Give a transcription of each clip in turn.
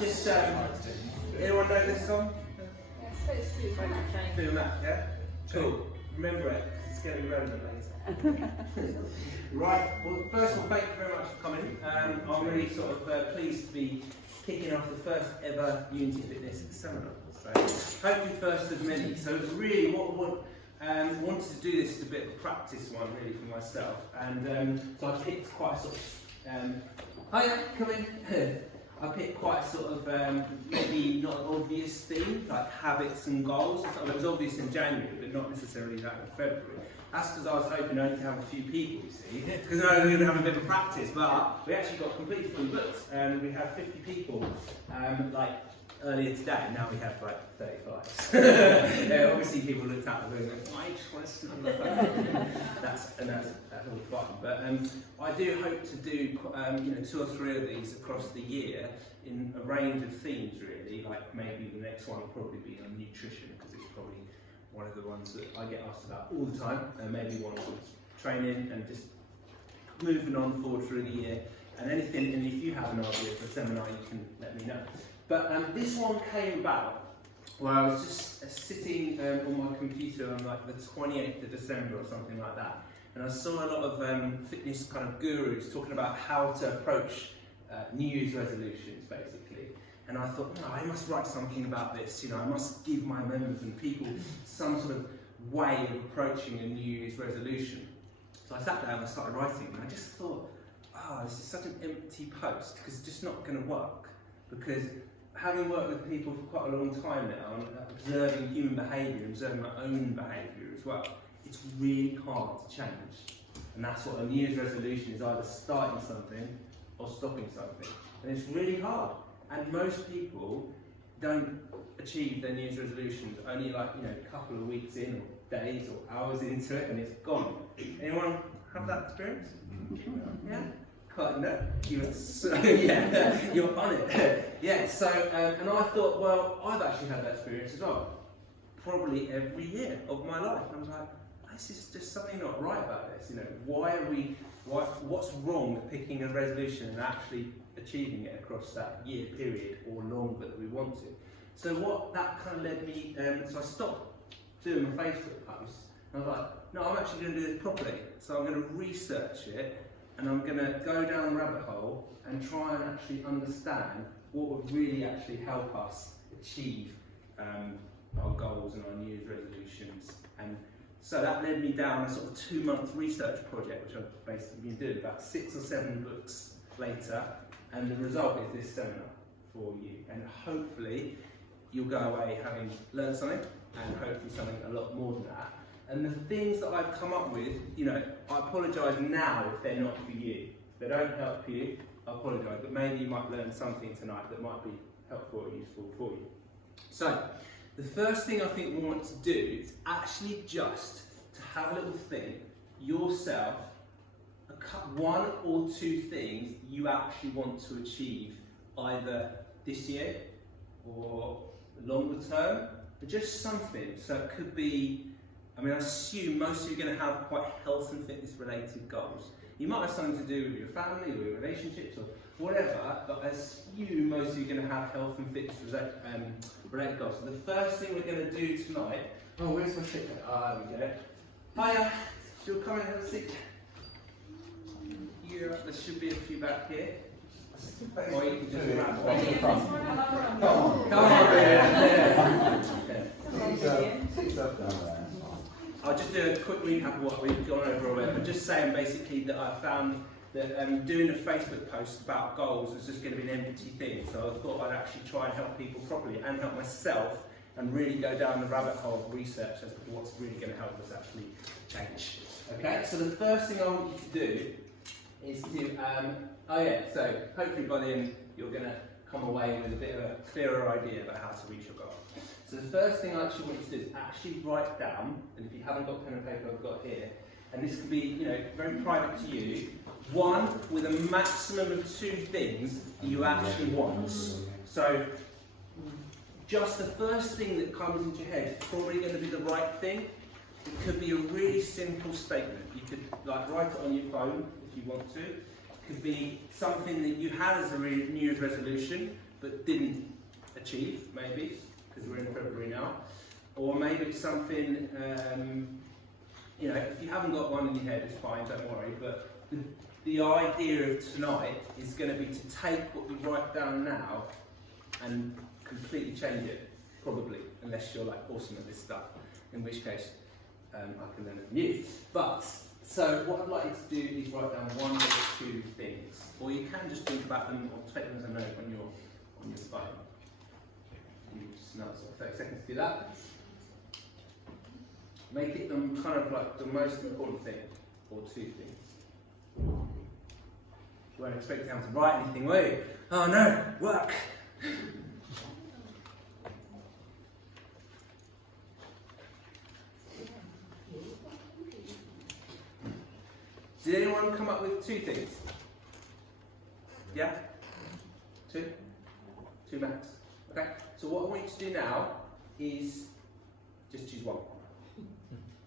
Just, anyone know this song? Doing that, yeah? Cool. Remember it, it's going to be relevant later. Right, well, first of all, thank you very much for coming. I'm really sort of pleased to be kicking off the first ever Unity Fitness seminar. So, hopefully first of many. So, it's really what wanted to do this as a bit of a practice one, really, for myself. And so I picked quite a sort of, hiya, come in. I picked quite a sort of, maybe not obvious theme, like habits and goals. It was obvious in January, but not necessarily that in February. That's because I was hoping only to have a few people, you see, because I was going to have a bit of practice, but we actually got completely full booked, and we had 50 people, like, earlier today. Now we have like 35. Yeah, obviously people looked at the room and went, I just want to sit on the phone. That's all fun. But I do hope to do you know, 2 or 3 of these across the year in a range of themes, really. Like maybe the next one will probably be on nutrition, because it's probably one of the ones that I get asked about all the time, and maybe one on training and just moving on forward through the year. And anything, and if you have an idea for a seminar, you can let me know. But this one came about where I was just sitting on my computer on like the 28th of December or something like that, and I saw a lot of fitness kind of gurus talking about how to approach New Year's resolutions, basically. And I thought, no, I must write something about this. You know, I must give my members and people some sort of way of approaching a New Year's resolution. So I sat down and I started writing, and I just thought, oh, this is such an empty post, because it's just not going to work. Because having worked with people for quite a long time now, and observing human behaviour, observing my own behaviour as well, it's really hard to change. And that's what a New Year's resolution is, either starting something or stopping something. And it's really hard. And most people don't achieve their New Year's resolutions only like, you know, a couple of weeks in, or days or hours into it, and it's gone. Anyone have that experience? Yeah? Quite, no? Yeah, you're on it. Yeah, so, and I thought, well, I've actually had that experience as well. Probably every year of my life. And I was like, this is just something not right about this. You know, what's wrong with picking a resolution and actually achieving it across that year period or longer that we want to? So what that kind of led me, so I stopped doing my Facebook posts. And I was like, no, I'm actually going to do this properly. So I'm going to research it, and I'm going to go down the rabbit hole and try and actually understand what would really actually help us achieve our goals and our New Year's resolutions. And so that led me down a sort of 2-month research project, which I've basically been doing, about 6 or 7 books later. And the result is this seminar for you. And hopefully you'll go away having learned something, and hopefully something a lot more than that. And the things that I've come up with, you know, I apologise now if they're not for you. If they don't help you, I apologise, but maybe you might learn something tonight that might be helpful or useful for you. So, the first thing I think we want to do is actually just to have a little think yourself, 1 or 2 things you actually want to achieve either this year or longer term, but just something. So it could be, I mean, I assume most of you are going to have quite health and fitness related goals. You might have something to do with your family or your relationships or whatever, but I assume most of you are going to have health and fitness related goals. So the first thing we're going to do tonight, oh, where's my stick? Ah, there we go. Hiya, you'll come and have a seat. There should be a few back here. Or you can just wrap it. Come on. I'll just do a quick recap of what we've gone over already. I'm just saying basically that I found that doing a Facebook post about goals was just going to be an empty thing. So I thought I'd actually try and help people properly and help myself and really go down the rabbit hole of research as to what's really going to help us actually change. Okay, so the first thing I want you to do is to, so hopefully by then you're going to come away with a bit of a clearer idea about how to reach your goal. So the first thing I actually want you to do is actually write down, and if you haven't got pen and paper I've got here, and this can be, you know, very private to you, 1 with a maximum of 2 things you actually want. So just the first thing that comes into your head is probably going to be the right thing. It could be a really simple statement. You could like write it on your phone if you want to. could be something that you had as a New Year's resolution but didn't achieve, maybe, because we're in February now. Or maybe it's something, you know, if you haven't got one in your head, it's fine, don't worry. But the idea of tonight is going to be to take what we write down now and completely change it, probably, unless you're like awesome at this stuff, in which case I can learn from you. But, so what I'd like you to do is write down one or two things, or you can just think about them or take them as a note on your phone. You just another sort of 30 seconds to do that. Make it them kind of like the most important thing, or two things. You won't expect them to write anything, will you? Oh no, work! Did anyone come up with two things? Yeah? Two? Two max. Okay, so what I want you to do now is just choose one.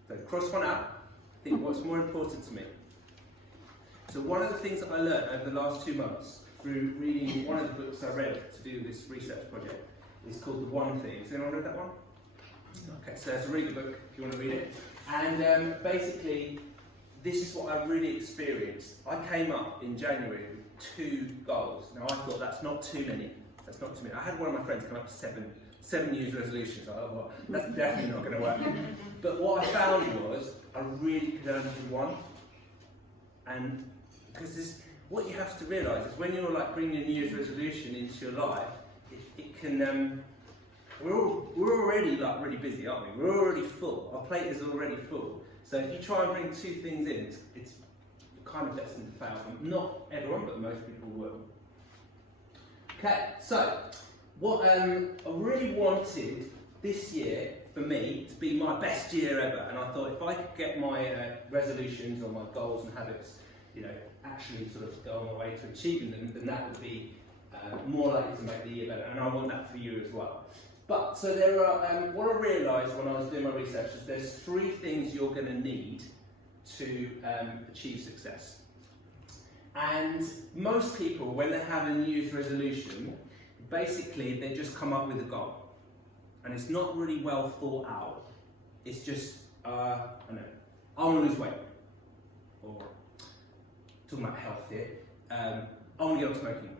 So cross one out, think what's more important to me. So one of the things that I learned over the last 2 months through reading one of the books I read to do this research project is called The One Thing. Has anyone read that one? Okay, so it's a really good book if you want to read it. And basically, this is what I really experienced. I came up in January with 2 goals. Now I thought that's not too many. That's not too many. I had one of my friends come up with seven New Year's resolutions. I thought, well, that's definitely not going to work. But what I found was I really could only do one. And because what you have to realise is when you're like bringing a New Year's resolution into your life, it can. We're already like really busy, aren't we? We're already full. Our plate is already full. So if you try and bring 2 things in, it's kind of destined to fail. Not everyone, but most people will. Okay, so what I really wanted this year for me to be my best year ever, and I thought if I could get my resolutions or my goals and habits, you know, actually sort of go on my way to achieving them, then that would be more likely to make the year better, and I want that for you as well. But so there are. What I realised when I was doing my research is there's 3 things you're going to need to achieve success. And most people, when they have a New Year's resolution, basically they just come up with a goal, and it's not really well thought out. It's just I don't know, I want to lose weight, or talking about health here. I want to get off smoking,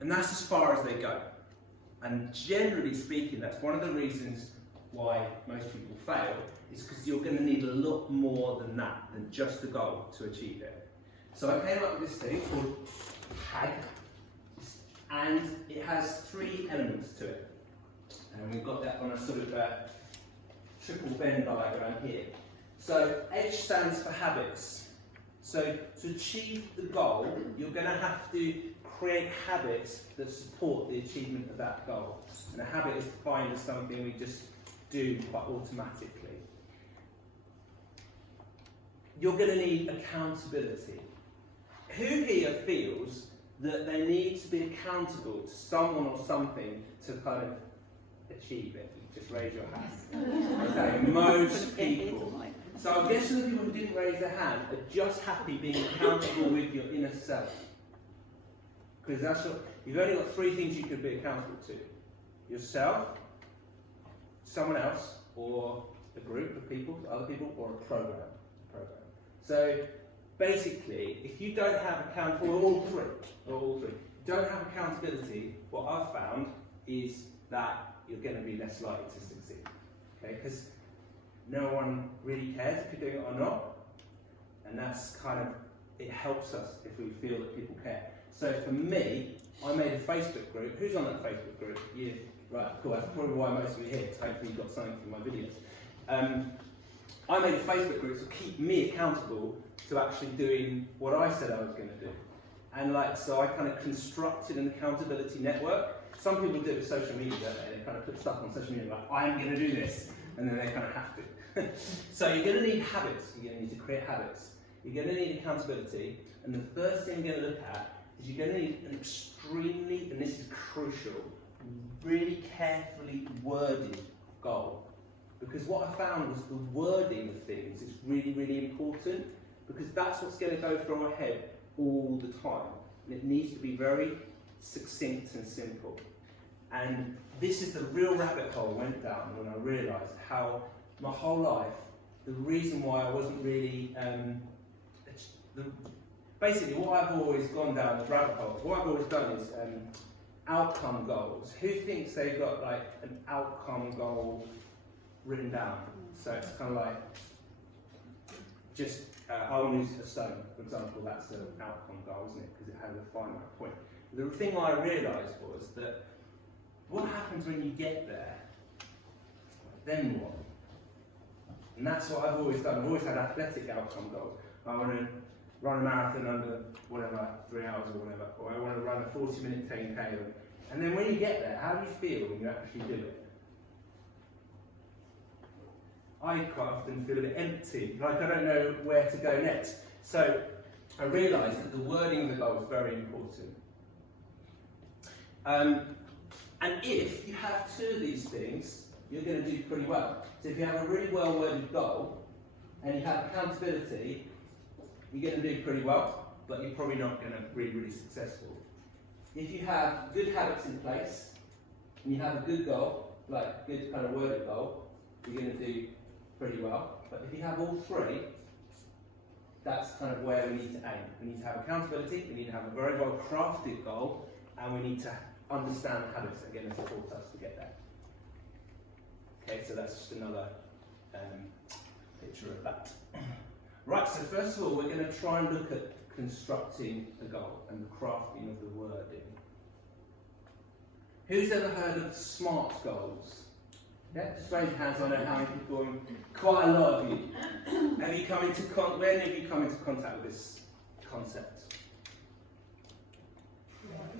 and that's as far as they go. And generally speaking, that's one of the reasons why most people fail, is because you're going to need a lot more than that, than just the goal to achieve it. So I came up with this thing called HAG, and it has 3 elements to it. And we've got that on a sort of triple Venn diagram here. So H stands for habits. So to achieve the goal, you're going to have to create habits that support the achievement of that goal. And a habit is defined as something we just do quite automatically. You're going to need accountability. Who here feels that they need to be accountable to someone or something to kind of achieve it? Just raise your hand. Okay, most people. So I'm guessing the people who didn't raise their hand are just happy being accountable with your inner self. Because that's what, you've only got 3 things you can be accountable to. Yourself, someone else, or a group of people, other people, or a program. So basically, if you don't have accountability, or all three, don't have accountability, what I've found is that you're going to be less likely to succeed. Okay, because no one really cares if you're doing it or not, and that's kind of, it helps us if we feel that people care. So for me, I made a Facebook group. Who's on that Facebook group? You. Right, cool. That's probably why most of you are here. Hopefully you got something from my videos. I made a Facebook group to keep me accountable to actually doing what I said I was going to do. And so I kind of constructed an accountability network. Some people do it with social media, don't they? They kind of put stuff on social media like, I am going to do this, and then they kind of have to. So you're going to need habits. You're going to need to create habits. You're going to need accountability, and the first thing you're going to look at is you're going to need an extremely, and this is crucial, really carefully worded goal. Because what I found was the wording of things is really, really important, because that's what's going to go through our head all the time. And it needs to be very succinct and simple. And this is the real rabbit hole I went down when I realised how my whole life, the reason why I wasn't really, basically what I've always gone down the rabbit hole, what I've always done is outcome goals. Who thinks they've got like an outcome goal written down? So it's kind of like, just, I want to use a stone, for example, that's an outcome goal, isn't it? Because it has a finite point. The thing I realised was that what happens when you get there, then what? And that's what I've always done. I've always had athletic outcome goals. I want to run a marathon under whatever, 3 hours or whatever, or I want to run a 40-minute 10K. And then when you get there, how do you feel when you actually do it? I quite often feel a bit empty, like I don't know where to go next. So I realised that the wording of the goal is very important. And if you have two of these things, you're going to do pretty well. So if you have a really well-worded goal and you have accountability, you're going to do pretty well, but you're probably not going to be really successful. If you have good habits in place and you have a good goal, like good kind of worded goal, you're going to do pretty well. But if you have all three, that's kind of where we need to aim. We need to have accountability, we need to have a very well crafted goal, and we need to understand the habits that are going to support us to get there. Okay, so that's just another picture of that. Right, so first of all, we're going to try and look at constructing a goal and the crafting of the wording. Who's ever heard of SMART goals? Yeah, just raise your hands. I know how many people, quite a lot of you. Have you come into when have you come into contact with this concept?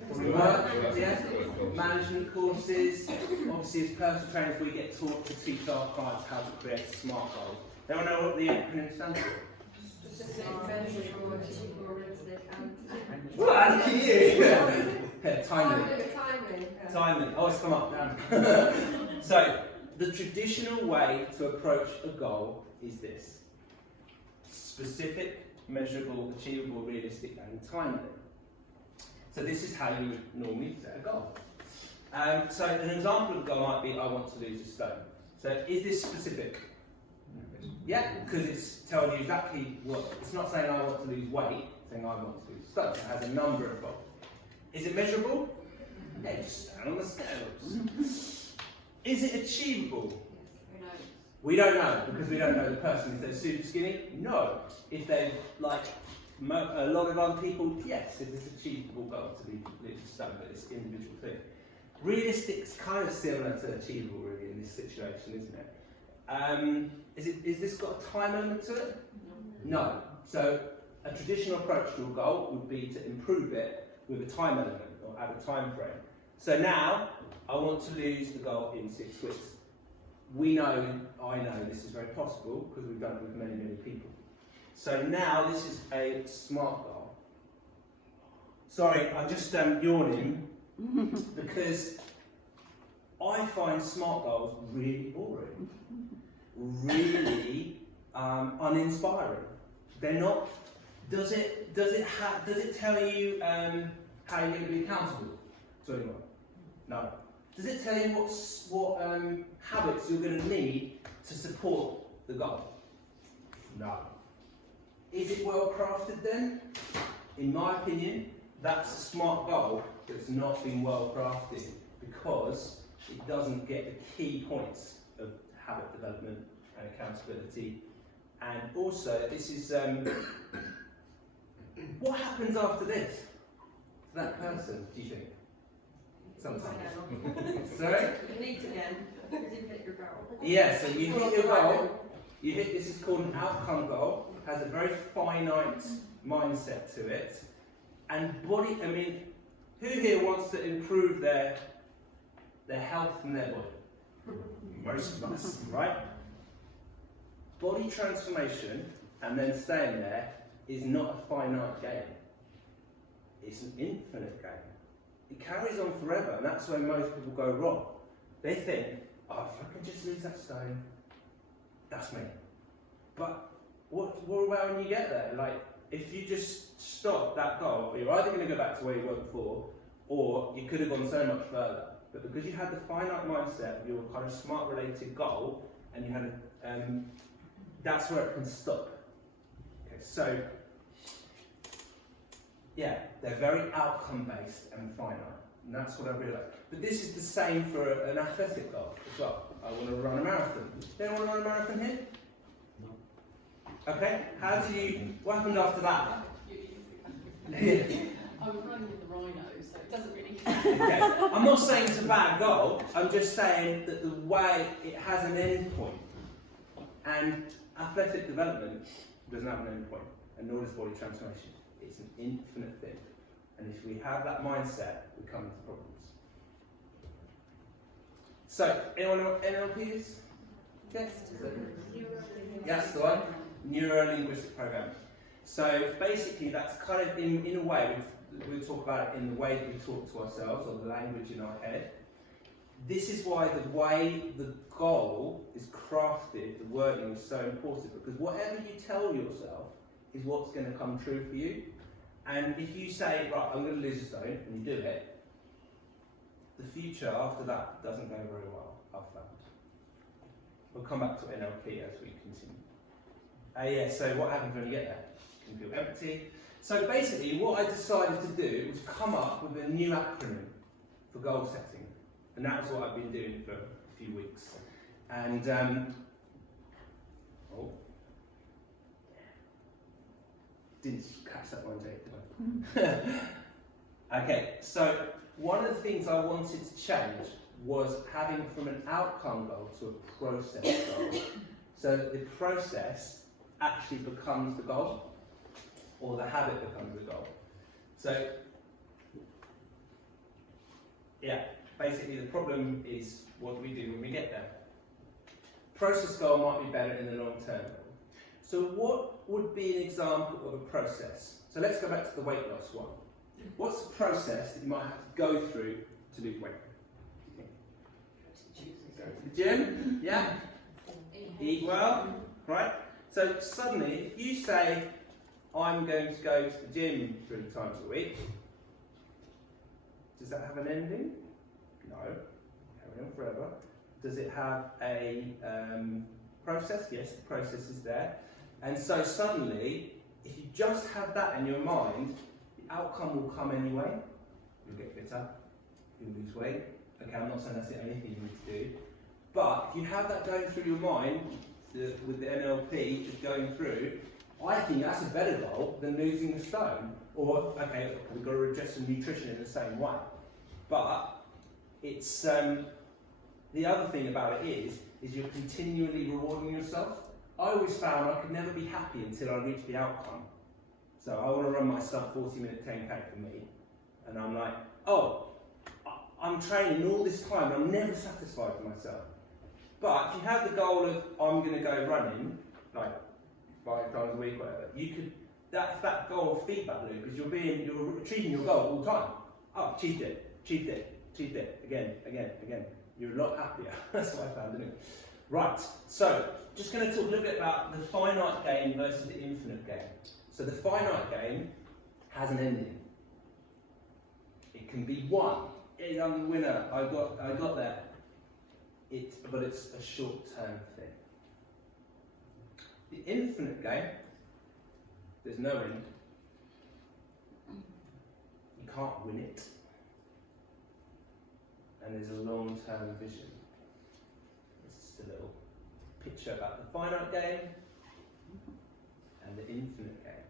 Work, yeah, management courses. Obviously, as personal trainers, we get taught to teach our clients how to create SMART goals. They all know what the acronym stands for. Well, that's to you. Timing. Oh, it's come up now. So, the traditional way to approach a goal is this: specific, measurable, achievable, realistic, and timely. So this is how you would normally set a goal. So an example of a goal might be, I want to lose a stone. So is this specific? Yeah, because it's telling you exactly what. It's not saying I want to lose weight, it's saying I want to lose stones. It has a number of goals. Is it measurable? Yeah, just stand on the scales. Is it achievable? We don't know, because we don't know the person. If they're super skinny, no. If they're like a lot of other people, yes, it is an achievable goal to be completely stone, but it's an individual thing. Realistic is kind of similar to achievable, really, in this situation, isn't it? Is this got a time element to it? No. So a traditional approach to a goal would be to improve it with a time element or add a time frame. So now I want to lose the goal in 6 weeks. I know this is very possible because we've done it with many, many people. So now this is a SMART goal. Sorry, I'm just yawning because I find SMART goals really boring, really uninspiring. They're not. Does it tell you how you're going to be accountable to anyone? No. Does it tell you what habits you're going to need to support the goal? No. Is it well crafted then? In my opinion, that's a SMART goal that's not been well crafted because it doesn't get the key points of habit development and accountability. And also, this is what happens after this to that person, do you think? Sometimes. Sorry? You need again, because you hit your goal. Yeah, so you hit your goal. This is called an outcome goal. It has a very finite mindset to it. And who here wants to improve their health and their body? Most of us, right? Body transformation and then staying there is not a finite game. It's an infinite game. It carries on forever, and that's where most people go wrong. They think, oh, if I can just lose that stone, that's me. But what about when you get there? Like, if you just stop that goal, you're either going to go back to where you were before, or you could have gone so much further. But because you had the finite mindset of your kind of smart related goal, and you had that's where it can stop. Okay, so yeah, they're very outcome based and finite, and that's what I realised. But this is the same for an athletic goal as well. I want to run a marathon. Anyone want to run a marathon here? No. Okay. What happened after that? I was running with the rhino, so it doesn't really. Okay. I'm not saying it's a bad goal. I'm just saying that the way it has an end point, and athletic development doesn't have an end point, and nor does body transformation. It's an infinite thing, and if we have that mindset, we come into problems. So, anyone know what NLP is? Yes. That's the one. Neuro-linguistic programming. So basically, that's kind of in a way we talk about it in the way that we talk to ourselves, or the language in our head. This is why the way the goal is crafted, the wording is so important, because whatever you tell yourself is what's going to come true for you. And if you say, right, I'm going to lose a stone, and you do it, the future after that doesn't go very well, I've found. We'll come back to NLP as we continue. Yeah, so what happens when you get there? You can feel empty. So basically, what I decided to do was come up with a new acronym for goal setting. And that was what I've been doing for a few weeks. And, didn't catch that one, Jake, did I? Okay, so one of the things I wanted to change was having from an outcome goal to a process goal. So that the process actually becomes the goal, or the habit becomes the goal. So, yeah, basically the problem is what we do when we get there. Process goal might be better in the long term. So what would be an example of a process? So let's go back to the weight loss one. What's the process that you might have to go through to lose weight? Go to the gym, yeah? Eat well, right? So suddenly, if you say, I'm going to go to the gym 3 times a week, does that have an ending? No. Carry on forever. Does it have a process? Yes, the process is there. And so suddenly, if you just have that in your mind, the outcome will come anyway. You'll get fitter, you'll lose weight. Okay, I'm not saying that's the only thing you need to do. But if you have that going through your mind, with the NLP just going through, I think that's a better goal than losing a stone. Or, okay, we've got to address some nutrition in the same way. But it's the other thing about it is you're continually rewarding yourself. I always found I could never be happy until I reached the outcome. So I want to run myself 40-minute 10K for me. And I'm like, oh, I'm training all this time and I'm never satisfied with myself. But if you have the goal of, I'm going to go running, like 5 times a week, whatever, you could, that goal of feedback loop, because you're achieving your goal all the time. Oh, achieved it, again. You're a lot happier. That's what I found, isn't it? Right, so just going to talk a little bit about the finite game versus the infinite game. So the finite game has an ending. It can be won. Hey, I'm the winner. I got there. But it's a short-term thing. The infinite game, there's no end. You can't win it. And there's a long-term vision. It's just a little picture about the finite game and the infinite game.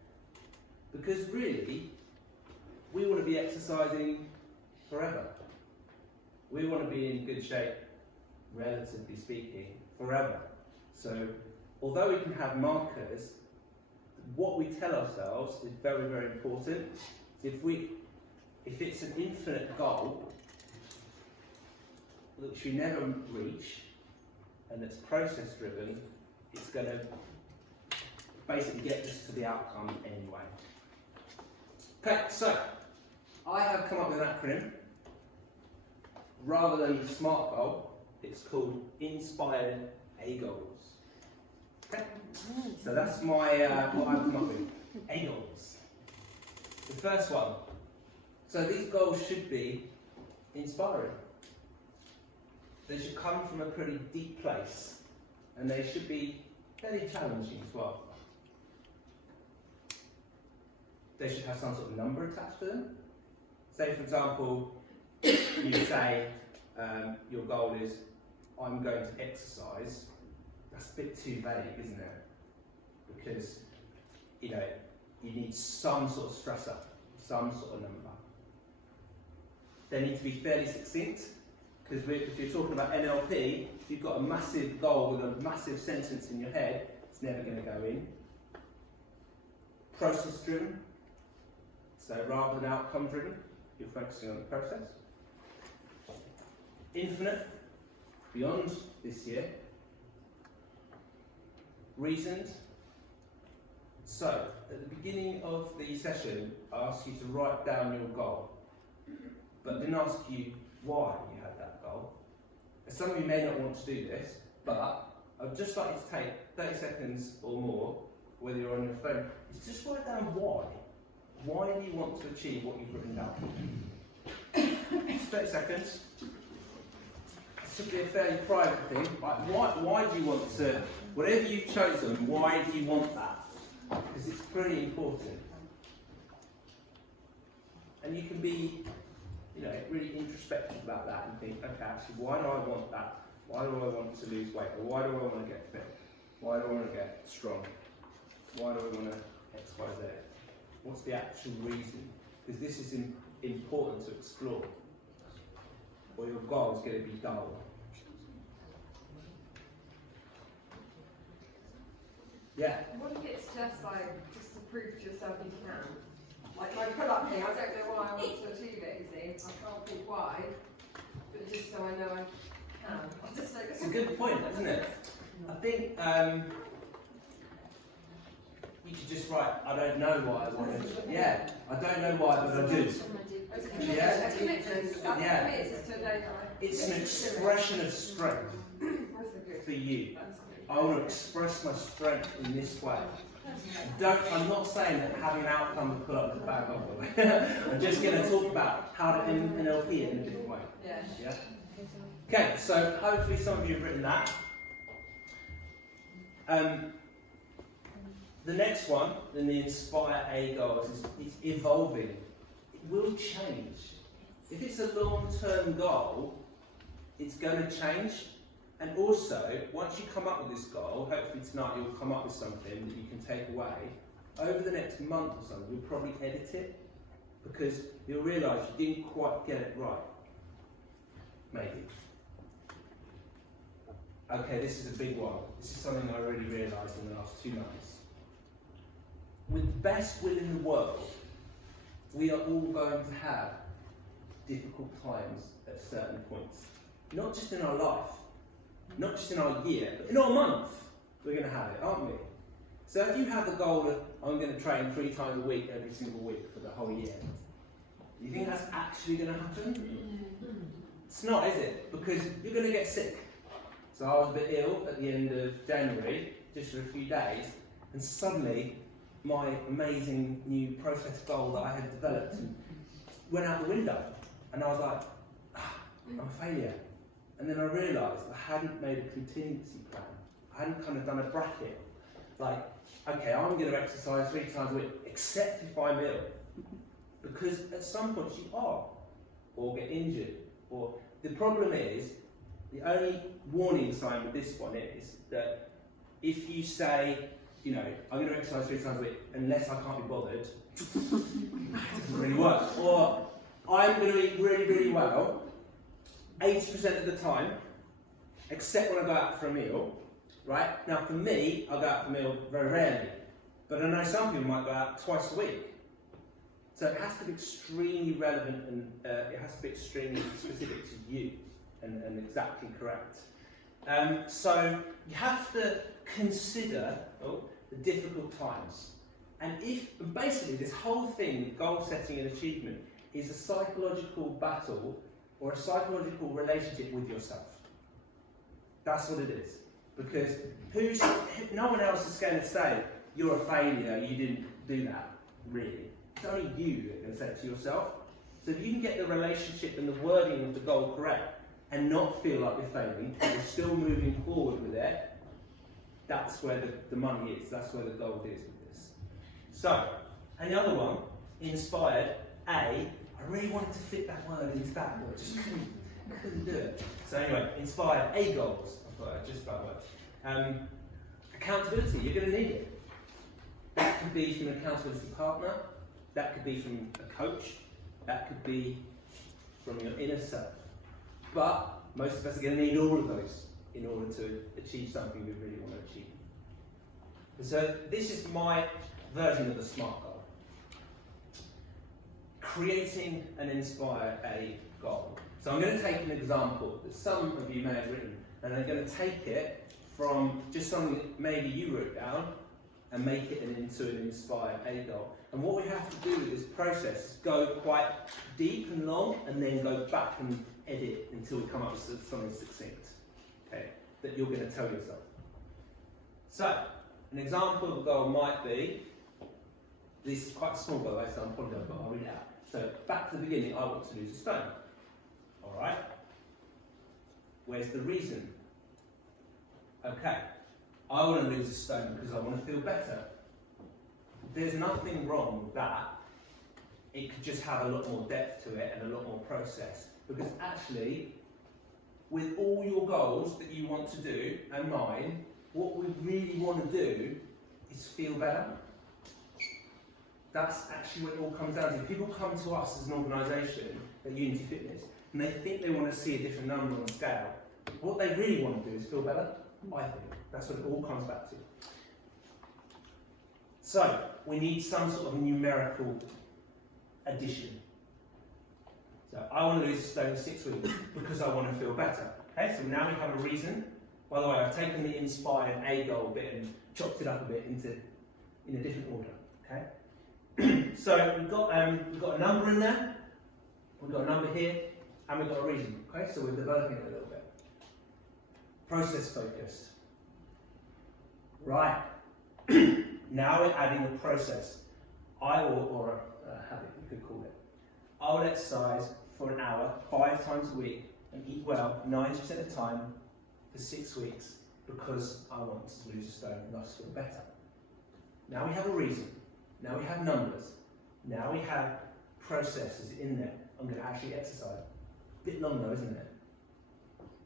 Because really, we want to be exercising forever. We want to be in good shape, relatively speaking, forever. So, although we can have markers, what we tell ourselves is very, very important. So if it's an infinite goal, which we never reach, and it's process driven, it's going to basically get us to the outcome anyway. Okay, so I have come up with an acronym. Rather than the SMART goal, it's called Inspired A Goals. Okay, so that's my what I've come up with. A goals. The first one. So these goals should be inspiring. They should come from a pretty deep place, and they should be fairly challenging as well. They should have some sort of number attached to them. Say, for example, you say your goal is, I'm going to exercise. That's a bit too vague, isn't it? Because, you know, you need some sort of stressor, some sort of number. They need to be fairly succinct, because if you're talking about NLP, if you've got a massive goal with a massive sentence in your head, it's never going to go in. Process driven, so rather than outcome driven, you're focusing on the process. Infinite, beyond this year. Reasoned. So, at the beginning of the session, I asked you to write down your goal, but I didn't ask you why you had that goal. And some of you may not want to do this, but I'd just like you to take 30 seconds or more, whether you're on your phone, is just write down why. Why do you want to achieve what you've written down? 30 seconds. This should be a fairly private thing. Like, why do you want to, whatever you've chosen, why do you want that? Because it's pretty important. And you can be, you know, really introspective about that and think, okay, actually, why do I want that? Why do I want to lose weight? Or why do I want to get fit? Why do I want to get strong? Why do I want to X, Y, Z? What's the actual reason? Because this is important to explore. Or your goal is going to be dull. Yeah. What if it's just like, just to prove to yourself you can? Like my pull-up thing, I don't know why I want to achieve it, you see. I can't think why, but just so I know I can. I just like, It's a good point, isn't it? I think you should just write, I don't know why I want it. Yeah, I don't know why, but I do. Yeah. Yeah. It's an expression of strength for you. I want to express my strength in this way. I'm not saying that having an outcome of pull up is a bad goal. I'm just going to talk about how to NLP it in a different way. Yeah? Okay, so hopefully some of you have written that. The next one, in the Inspire A goals, is evolving. It will change. If it's a long-term goal, it's going to change. And also, once you come up with this goal, hopefully tonight you'll come up with something that you can take away. Over the next month or so, you'll probably edit it, because you'll realise you didn't quite get it right. Maybe. Okay, this is a big one. This is something I really realised in the last 2 months. With the best will in the world, we are all going to have difficult times at certain points. Not just in our life, not just in our year, but in our month, we're going to have it, aren't we? So if you have the goal of, I'm going to train 3 times a week, every single week for the whole year, do you think that's actually going to happen? It's not, is it? Because you're going to get sick. So I was a bit ill at the end of January, just for a few days, and suddenly my amazing new process goal that I had developed went out the window. And I was like, I'm a failure. And then I realised I hadn't made a contingency plan. I hadn't kind of done a bracket. Like, okay, I'm going to exercise 3 times a week, except if I'm ill. Because at some point you are, or get injured. Or the problem is, the only warning sign with this one is that if you say, you know, I'm going to exercise 3 times a week, unless I can't be bothered, it doesn't really work. Or I'm going to eat really, really well, 80% of the time, except when I go out for a meal, right? Now for me, I go out for a meal very rarely, but I know some people might go out twice a week. So it has to be extremely relevant and it has to be extremely specific to you and exactly correct. So you have to consider the difficult times. And basically this whole thing, goal setting and achievement, is a psychological battle or a psychological relationship with yourself. That's what it is. Because no one else is going to say, you're a failure, you do that, really. It's only you that can say it to yourself. So if you can get the relationship and the wording of the goal correct and not feel like you're failing, you're still moving forward with it, that's where the money is, that's where the gold is with this. So, and the other one, inspired, I really wanted to fit that word into that, but I just couldn't do it. So anyway, inspired, A goals, I thought just about work. Accountability, you're going to need it. That could be from an accountability partner, that could be from a coach, that could be from your inner self. But most of us are going to need all of those in order to achieve something we really want to achieve. So this is my version of the SMART goal. Creating and inspire a goal. So I'm going to take an example that some of you may have written, and I'm going to take it from just something that maybe you wrote down and make it into an inspire a goal. And what we have to do with this process is go quite deep and long and then go back and edit until we come up with something succinct, okay, that you're going to tell yourself. So, an example of a goal might be, this is quite small by the way, so I'm probably going to I'll read it out. So, back to the beginning, I want to lose a stone. Alright? Where's the reason? Okay, I want to lose a stone because I want to feel better. There's nothing wrong with that. It could just have a lot more depth to it and a lot more process. Because actually, with all your goals that you want to do, and mine, what we really want to do is feel better. That's actually what it all comes down to. People come to us as an organisation at Unity Fitness, and they think they want to see a different number on the scale. What they really want to do is feel better, I think. That's what it all comes back to. So, we need some sort of numerical addition. So, I want to lose a stone in 6 weeks because I want to feel better. Okay, so now we have a reason. By the way, I've taken the inspired A goal bit and chopped it up a bit in a different order. Okay, so we've got a number in there, we've got a number here, and we've got a reason. Okay, so we're developing it a little bit. Process focused. Right. Now we're adding a process. Or a habit, you could call it. I will exercise for an hour, 5 times a week, and eat well 90% of the time for 6 weeks because I want to lose a stone and thus feel better. Now we have a reason. Now we have numbers. Now we have processes in there. I'm going to actually exercise. A bit long though, isn't it?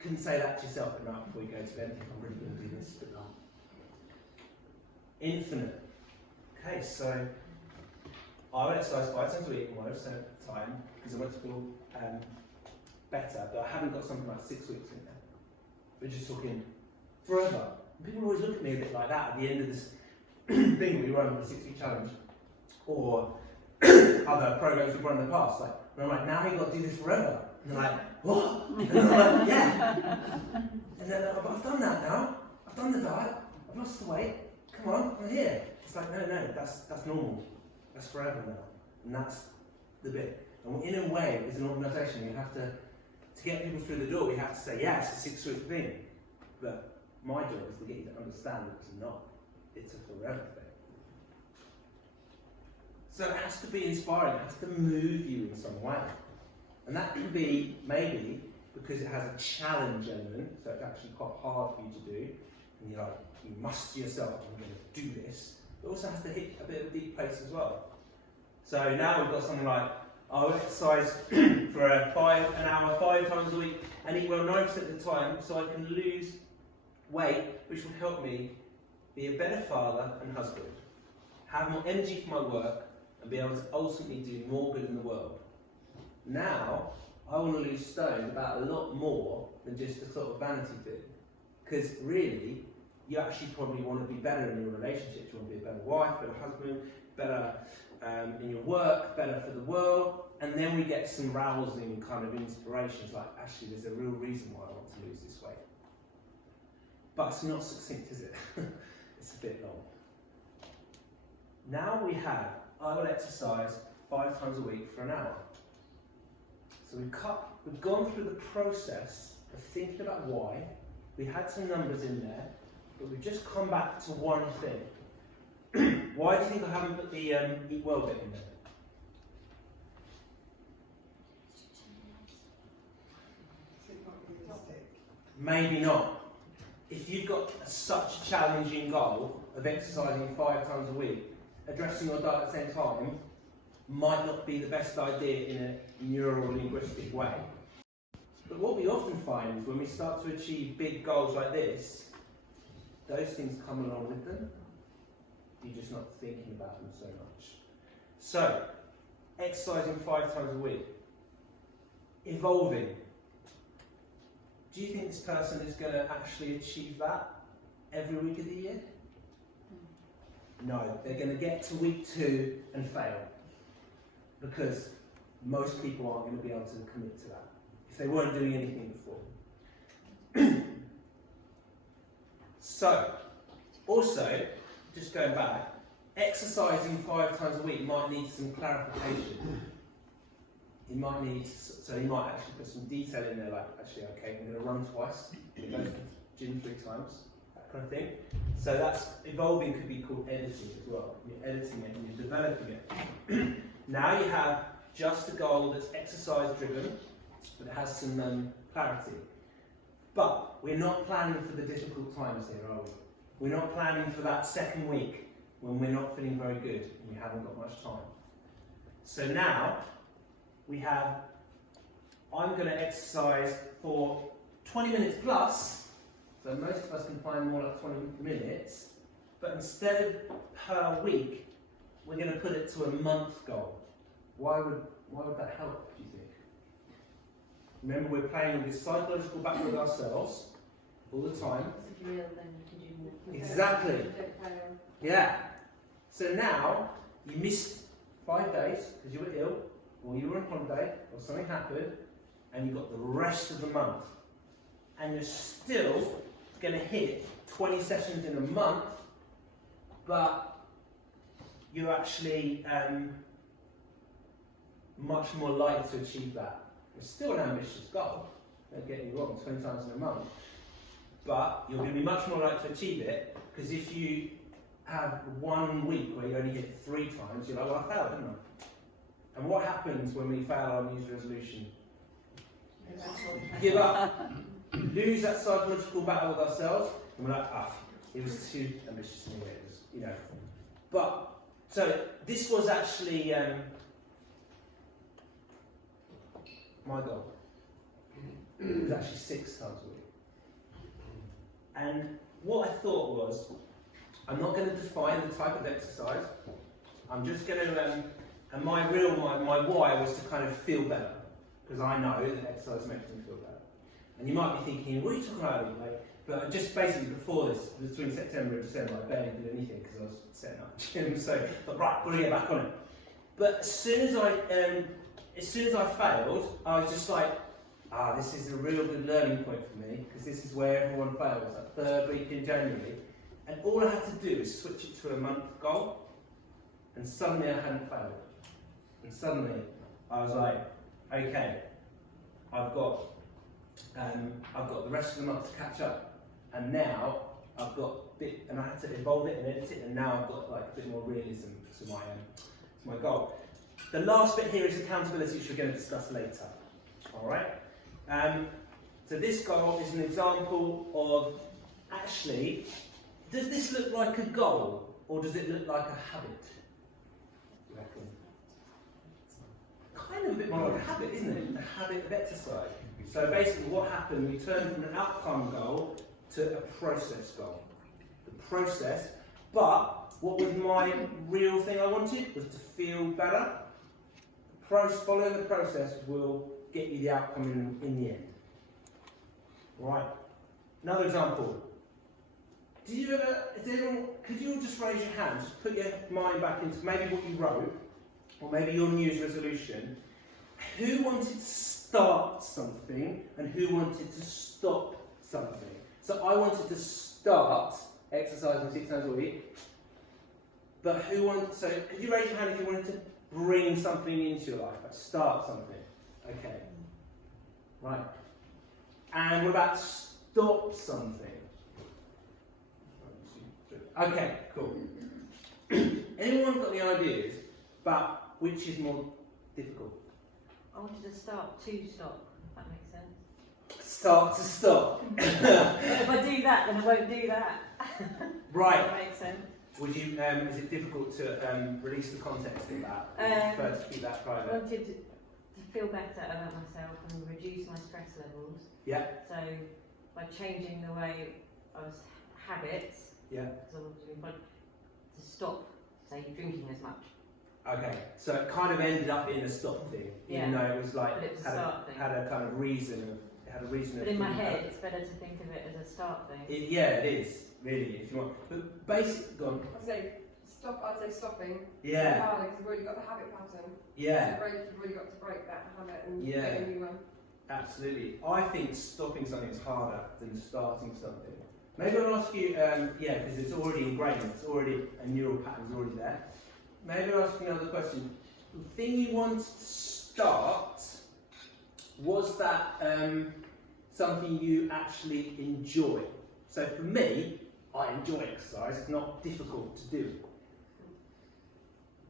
Couldn't say that to yourself at night before you go to bed. I'm really going to do this. But infinite. Okay, so I would exercise 5 times a week in 1% of the time because I want to feel better, but I haven't got something like 6 weeks in there. We're just talking forever. People always look at me a bit like that at the end of this thing we run, the 6-week challenge, or other programs we've run in the past. Like, and I'm like, now you've got to do this forever. And they're like, what? And I'm like, yeah. And then but I've done that now. I've done the diet. I've lost the weight. Come on, I'm here. It's like, no, that's normal. That's forever now. And that's the bit. And in a way, as an organisation, we have to get people through the door, we have to say, yeah, it's a 6-week thing. But my job is to get you to understand that it's not. It's a forever thing. So it has to be inspiring, it has to move you in some way. And that can be, maybe, because it has a challenge element, so it's actually quite hard for you to do. And you're like, you must to yourself, I'm going to do this. It also has to hit a bit of a deep place as well. So now we've got something like, I'll exercise for an hour, 5 times a week, and eat well 90% of the time, so I can lose weight, which will help me be a better father and husband, have more energy for my work, and be able to ultimately do more good in the world. Now, I want to lose stone about a lot more than just a sort of vanity thing. Because really, you actually probably want to be better in your relationships. You want to be a better wife, better husband, better in your work, better for the world. And then we get some rousing kind of inspirations like, actually, there's a real reason why I want to lose this weight. But it's not succinct, is it? It's a bit long. Now we have, I will exercise 5 times a week for an hour. So we've gone through the process of thinking about why. We had some numbers in there, but we've just come back to one thing. Why do you think I haven't put the eat well bit in there? Maybe not. If you've got such a challenging goal of exercising 5 times a week, addressing your diet at the same time might not be the best idea in a neuro-linguistic way. But what we often find is when we start to achieve big goals like this, those things come along with them. You're just not thinking about them so much. So, exercising 5 times a week. Evolving. Do you think this person is going to actually achieve that every week of the year? No, they're going to get to week 2 and fail. Because most people aren't going to be able to commit to that if they weren't doing anything before. So, also, just going back, exercising 5 times a week might need some clarification. You might need, so you might actually put some detail in there, like, actually, okay, I'm going to run twice, go to the gym 3 times, that kind of thing. So that's, evolving could be called editing as well. You're editing it and you're developing it. Now you have just a goal that's exercise driven, but it has some clarity. But we're not planning for the difficult times here, are we? We're not planning for that second week when we're not feeling very good and we haven't got much time. So now we have, I'm going to exercise for 20 minutes plus, so most of us can find more like 20 minutes, but instead of per week, we're going to put it to a month goal. Why would that help, do you think? Remember, we're playing this psychological battle with ourselves all the time. If you're ill, then you can do more. Exactly. Yeah. So now, you missed 5 days because you were ill, or you were on holiday, or something happened, and you got the rest of the month. And you're still going to hit 20 sessions in a month, but you're actually much more likely to achieve that. It's still an ambitious goal, don't get me wrong, 20 times in a month. But you're going to be much more likely to achieve it, because if you have 1 week where you only hit 3 times, you're like, well, I failed, didn't I? And what happens when we fail our New Year's resolution? Give up. Lose that psychological battle with ourselves, and we're like, it was too ambitious in a way, it was, you know. But, so, this was actually my goal. It was actually 6 times a week. And what I thought was, I'm not going to define the type of exercise. I'm just going to, and my why was to kind of feel better. Because I know that exercise makes me feel better. And you might be thinking, what are you talking about? Like, but just basically before this, between September and December, I barely did anything because I was setting up a gym. So I thought, right, got to get back on it. But as soon as I failed, I was just like, this is a real good learning point for me, because this is where everyone fails, that 3rd week in January. And all I had to do is switch it to a month goal, and suddenly I hadn't failed. And suddenly I was like, okay, I've got the rest of the month to catch up, and now I've got and I had to evolve it and edit it, and now I've got like a bit more realism to my goal. The last bit here is accountability, which we're going to discuss later. All right. So this goal is an example of, actually, does this look like a goal or does it look like a habit? You reckon? Kind of a bit more like a habit, isn't it? A habit of exercise. So basically, what happened? We turned from an outcome goal to a process goal. The process, but what was my real thing I wanted was to feel better. Following the process will get you the outcome in the end. Right. Another example. Could you all just raise your hand, just put your mind back into maybe what you wrote, or maybe your New Year's resolution. Who wanted to start something and who wanted to stop something? So I wanted to start exercising 6 times a week, but so could you raise your hand if you wanted to bring something into your life, like start something? Okay. Right. And what about stop something? Okay, cool. Anyone got any ideas about which is more difficult? I wanted to start to stop, if that makes sense. Start to stop. But if I do that, then I won't do that. Right. That makes sense. Would you? Is it difficult to release the context of that? Would you prefer to keep that I private? wanted to feel better about myself and reduce my stress levels. Yeah. So by changing the way I was habits, Yeah. because I wanted to stop, say, drinking as much. Okay. So it kind of ended up in a stop thing, even though it was like But it was a start thing. had a kind of reason of had a reason. But of in my thinking head, about it's better to think of it as a start thing. yeah, it is really if you want. But basic, go on. I'd say stopping. Yeah. Because you've already got the habit pattern. Yeah. So you've already got to break that habit and Yeah. get a new one. Absolutely. I think stopping something is harder than starting something. Maybe I'll ask you, because it's already ingrained, it's already a neural pattern's already there. Maybe I'll ask you another question. The thing you wanted to start, was that something you actually enjoy? So for me, I enjoy exercise, it's not difficult to do.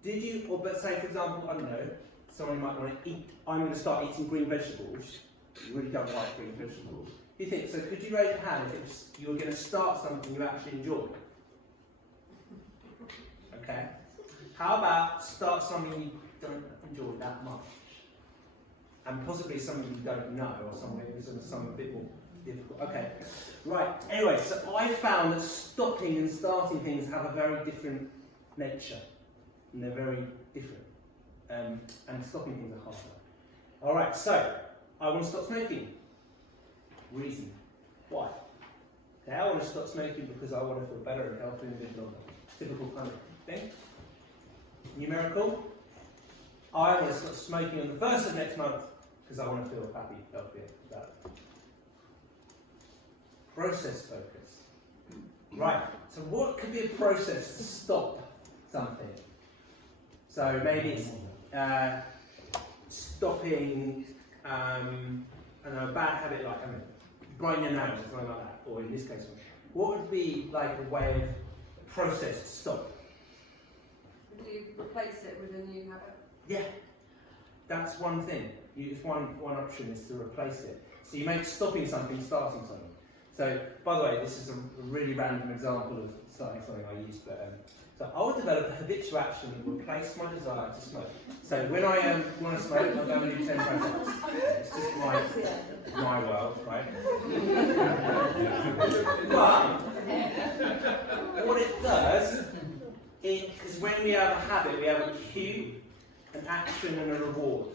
Did you, or but say for example, I don't know, someone might want to eat, I'm going to start eating green vegetables. You really don't like green vegetables. Do you think, so could you raise your hand if it was, you were going to start something you actually enjoy? Okay. How about start something you don't enjoy that much? And possibly something you don't know, or something a bit more difficult. Okay. Right. Anyway, so I found that stopping and starting things have a very different nature. And they're very different. And stopping things are harder. Alright, so I want to stop smoking. Reason. Why? Okay, I want to stop smoking because I want to feel better and healthier and live longer. Typical kind of thing. Numerical. I want to stop smoking on the 1st of next month because I want to feel happy, healthier, better. Process focus. Right, so what could be a process to stop something? So maybe it's stopping a bad habit like blowing your nose or something like that, or in this case, what would be like a way of a process to stop? Do you replace it with a new habit? Yeah, that's one thing. It's one option is to replace it. So you make stopping something, starting something. So, by the way, this is a really random example of starting something I use, but so I would develop a habitual action that would replace my desire to smoke. So when I want to smoke, I'm going to do 10 press-ups. It's just my world, right? But what it does, because when we have a habit, we have a cue, an action, and a reward.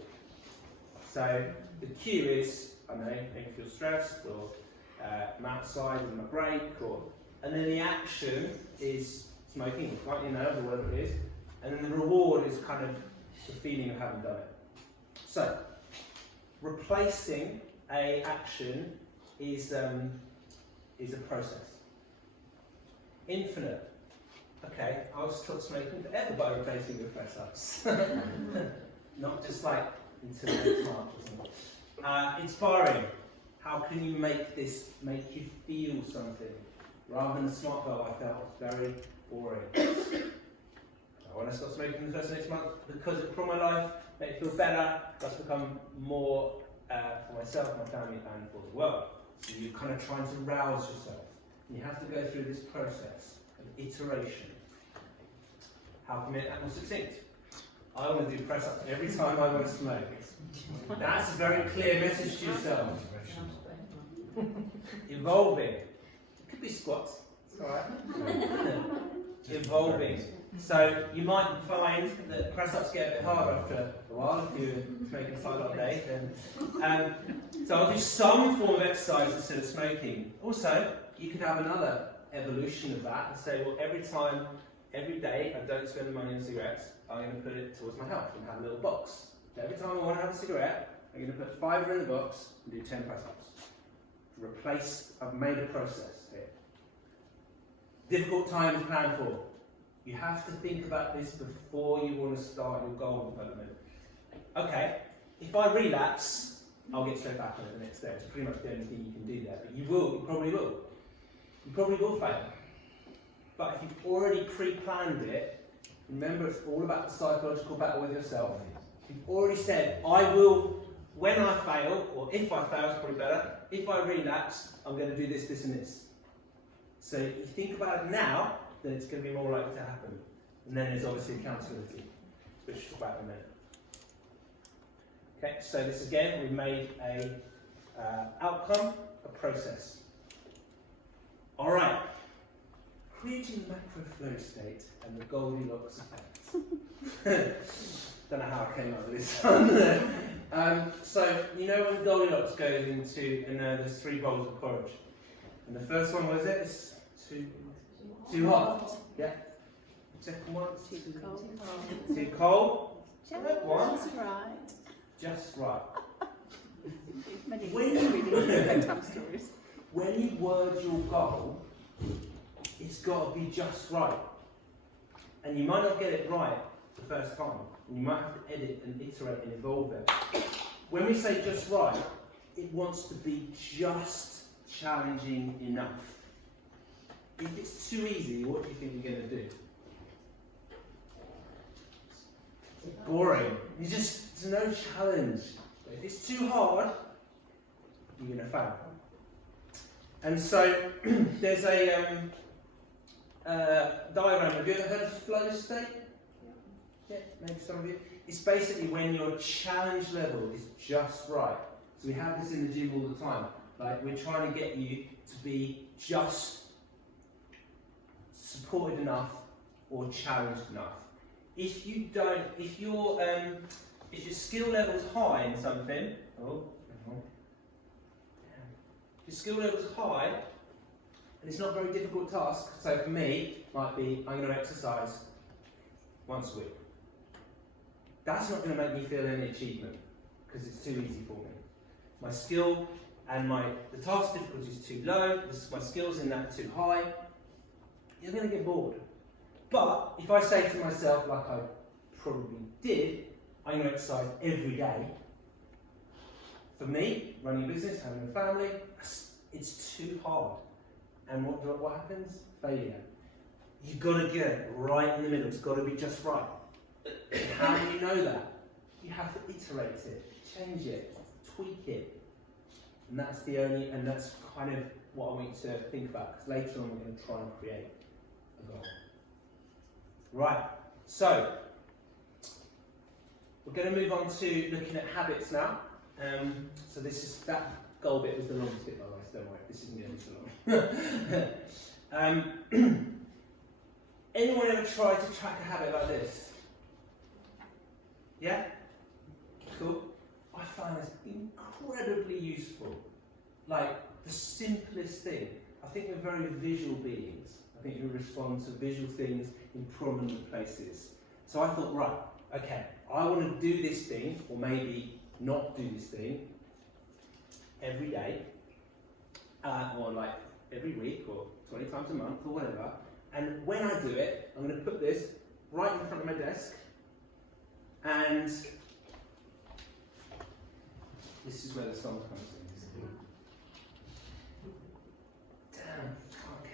So the cue is, I don't know, make you feel stressed, or I'm outside with my break, and then the action is smoking, right, or whatever it is, and then the reward is kind of the feeling of having done it. So, replacing a action is a process. Infinite. Okay, I'll stop smoking forever by replacing with press-ups. Not just like until next March or something. Inspiring. How can you make this make you feel something? Rather than the smart goal, I felt very boring. I want to stop smoking the 1st of next month because it from my life, make it feel better, that's become more for myself, my family, and for the world. So you're kind of trying to rouse yourself. And you have to go through this process of iteration. How can we make that more succinct? I want to do press-ups every time I want to smoke. That's a very clear message to yourself. Evolving. It could be squats. It's alright. Evolving. So you might find that press-ups get a bit harder after a while if you're smoking quite a lot a day. Then, so I'll do some form of exercise instead of smoking. Also, you could have another evolution of that and say, well, every day I don't spend the money on cigarettes, I'm going to put it towards my health and have a little box. Every time I want to have a cigarette, I'm going to put 5 in the box and do 10 press-ups. Replace, I've made a process here. Difficult time to plan for. You have to think about this before you want to start your goal development. Okay, if I relapse, I'll get straight back on it the next day. It's pretty much the only thing you can do there. But you probably will. You probably will fail. But if you've already pre-planned it, Remember, it's all about the psychological battle with yourself. You've already said, I will, when I fail, or if I fail, it's probably better, if I relapse, I'm going to do this, this and this. So if you think about it now, then it's going to be more likely to happen. And then there's obviously accountability, which we'll talk about in a minute. Okay, so this again, we've made a outcome, a process. All right, creating macro flow state and the Goldilocks effect. Don't know how I came up with this one. So you know when Goldilocks goes into, and there's 3 bowls of porridge, and the first one was it's too hot. Yeah. Second one, Too cold. too cold. Just One. right. Just right. Many When really bedtime stories. When you word your goal, it's got to be just right. And you might not get it right the first time. And you might have to edit and iterate and evolve it. When we say just right, it wants to be just challenging enough. If it's too easy, what do you think you're going to do? Boring. There's no challenge. But if it's too hard, you're going to fail. And so there's a diagram. Have you ever heard of flow state? Yeah, maybe some of you. It's basically when your challenge level is just right. So we have this in the gym all the time. Like we're trying to get you to be just supported enough or challenged enough. If you don't, if your skill level's high in something, if your skill level's high, and it's not a very difficult task, so for me, it might be, I'm going to exercise once a week. That's not going to make me feel any achievement, because it's too easy for me. My skill and the task difficulty is too low, my skills in that are too high, you're going to get bored. But if I say to myself, like I probably did, I'm going to exercise every day. For me, running a business, having a family, it's too hard. And what happens? Failure. You've got to get it right in the middle. It's got to be just right. How do you know that? You have to iterate it, change it, tweak it. And that's kind of what I want you to think about, because later on we're going to try and create a goal. Right, so we're going to move on to looking at habits now. So that goal bit was the longest bit, by the way, so don't worry, this isn't going to be so long. Anyone ever tried to track a habit like this? Yeah? Cool. I find this incredibly useful. Like, the simplest thing. I think we're very visual beings. I think we respond to visual things in prominent places. So I thought, right, okay, I want to do this thing, or maybe not do this thing, every day, or like every week, or 20 times a month, or whatever. And when I do it, I'm going to put this right in front of my desk, and this is where the song comes in. Damn, fuck.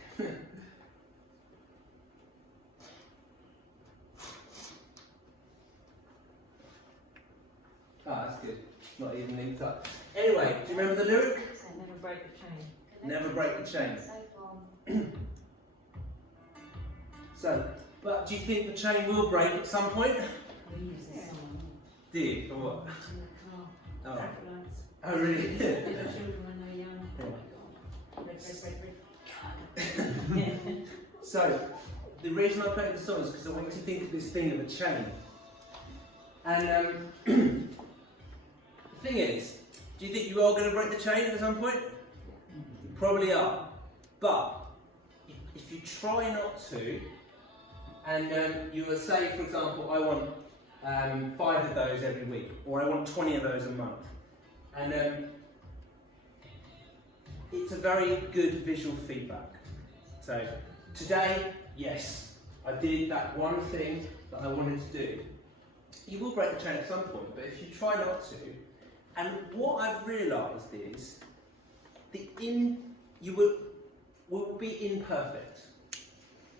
Ah, that's good. Not even linked up. Anyway, do you remember the lyric? Never break the chain. Never break the chain. So, but do you think the chain will break at some point? We use this song. Do you? For what? In the car. Oh, Traffic lights. oh really? Little children when they're young. Oh my God. Red, red, red. So, the reason I played the song is because I want you to think of this thing of a chain. And the thing is, do you think you are going to break the chain at some point? You probably are. But if you try not to, and you will say, for example, I want 5 of those every week, or I want 20 of those a month, and it's a very good visual feedback. So today, yes, I did that one thing that I wanted to do. You will break the chain at some point, but if you try not to, and what I've realised is you will be imperfect,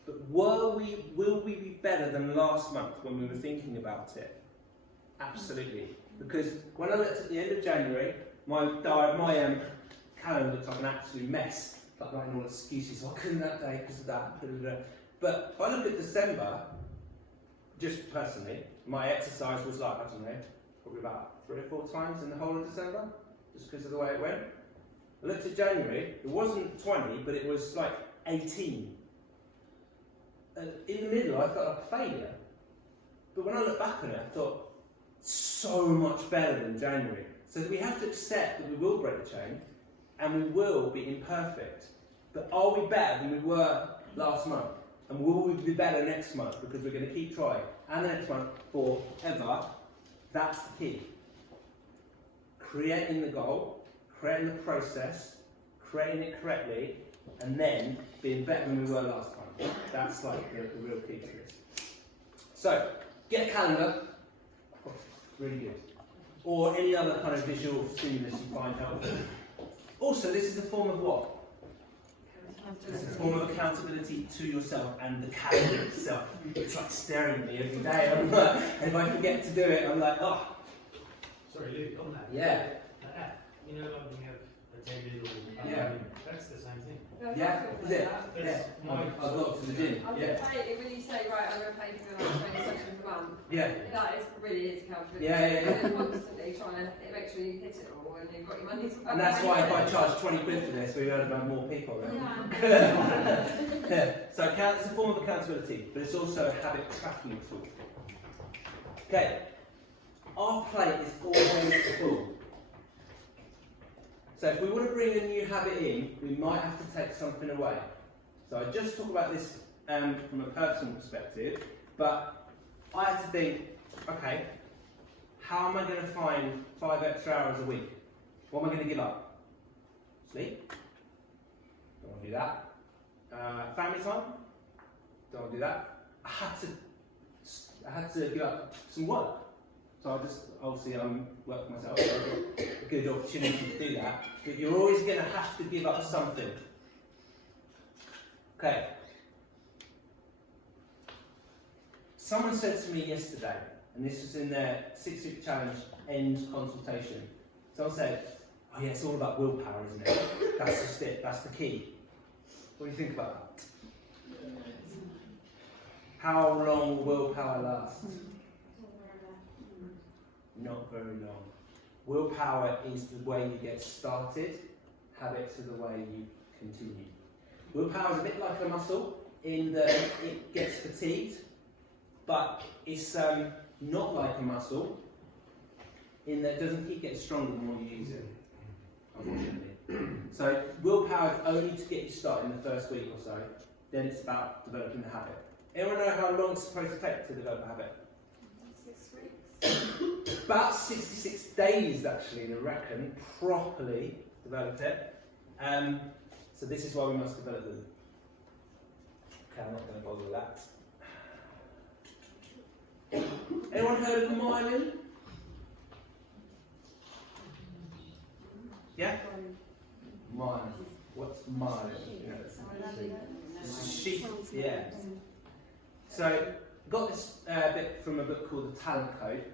But will we be better than last month when we were thinking about it? Absolutely. Because when I looked at the end of January, my calendar looked like an absolute mess. Like writing all excuses. I couldn't that day because of that. But if I look at December, just personally, my exercise was like, I don't know, probably about 3 or 4 times in the whole of December, just because of the way it went. I looked at January, it wasn't 20, but it was like 18. And in the middle, I felt like a failure. But when I look back on it, I thought, so much better than January. So we have to accept that we will break the chain, and we will be imperfect. But are we better than we were last month? And will we be better next month? Because we're going to keep trying. And the next month, forever. That's the key. Creating the goal, creating the process, creating it correctly, and then being better than we were last time. That's like the real key to this. So, get a calendar. Really good. Or any other kind of visual stimulus you find helpful. Also, this is a form of what? It's a form of accountability to yourself and the calendar itself. It's like staring at me every day. I'm like, and if I forget to do it, I'm like, oh. Sorry, Luke, on that. Yeah. That app, you know, like when you have attended or Yeah. that's the same thing. No, Yeah, is it? That's Yeah. I've got to the gym. I'm Yeah. gonna pay, when you say, right, I'm going to pay for like 20 sessions a month, Yeah. that is really is accountability. Yeah, yeah, yeah. And then constantly trying to make sure you hit it all and you've got your money to And that's why if I charge 20 quid for this, we would have more people. Right? Yeah. So it's a form of accountability, but it's also a habit tracking tool. Okay. Our plate is always full. So if we want to bring a new habit in, we might have to take something away. So I just talk about this from a personal perspective, but I had to think, okay, how am I going to find 5 extra hours a week? What am I going to give up? Sleep? Don't want to do that. Family time? Don't want to do that. I had to give up some work. So I just, obviously, work for myself, so I've got a good opportunity to do that. But you're always going to have to give up something. Okay. Someone said to me yesterday, and this was in their 6-week challenge end consultation. Someone said, oh yeah, it's all about willpower, isn't it? That's just it, that's the key. What do you think about that? How long will willpower last? Not very long. Willpower is the way you get started, habits are the way you continue. Willpower is a bit like a muscle in that it gets fatigued, but it's not like a muscle in that it doesn't keep getting stronger the more you use it, unfortunately. So willpower is only to get you started in the first week or so, then it's about developing the habit. Anyone know how long it's supposed to take to develop a habit? 6 weeks. About 66 days actually, they reckon, properly develop it. So this is why we must develop them. Okay, I'm not going to bother with that. Anyone heard of myelin? Yeah? Myelin. What's myelin? It's a sheath, yeah. So, got this bit from a book called The Talent Code,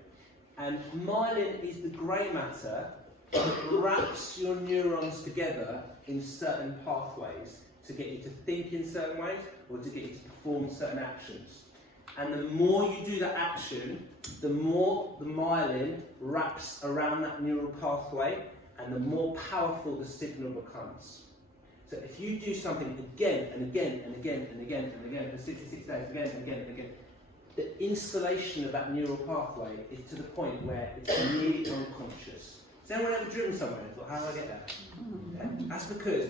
and myelin is the grey matter that wraps your neurons together in certain pathways to get you to think in certain ways or to get you to perform certain actions. And the more you do that action, the more the myelin wraps around that neural pathway and the more powerful the signal becomes. So if you do something again and again and again and again and again for 66 days, again and again and again, the installation of that neural pathway is to the point where it's nearly unconscious. Has anyone ever driven somewhere and thought, how do I get there? Okay. That's because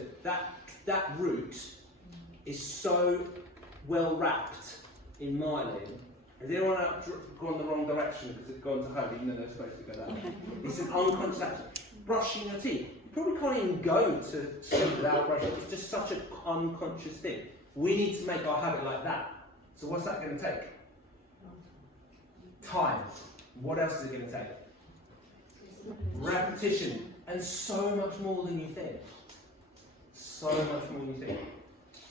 that route is so well wrapped in myelin. Has anyone gone the wrong direction because it's gone to home even though they're supposed to go that way? It's an unconscious action. Brushing your teeth. You probably can't even go to sleep without brushing. It's just such an unconscious thing. We need to make our habit like that. So what's that going to take? Time. What else is it going to take? Repetition. And so much more than you think. So much more than you think.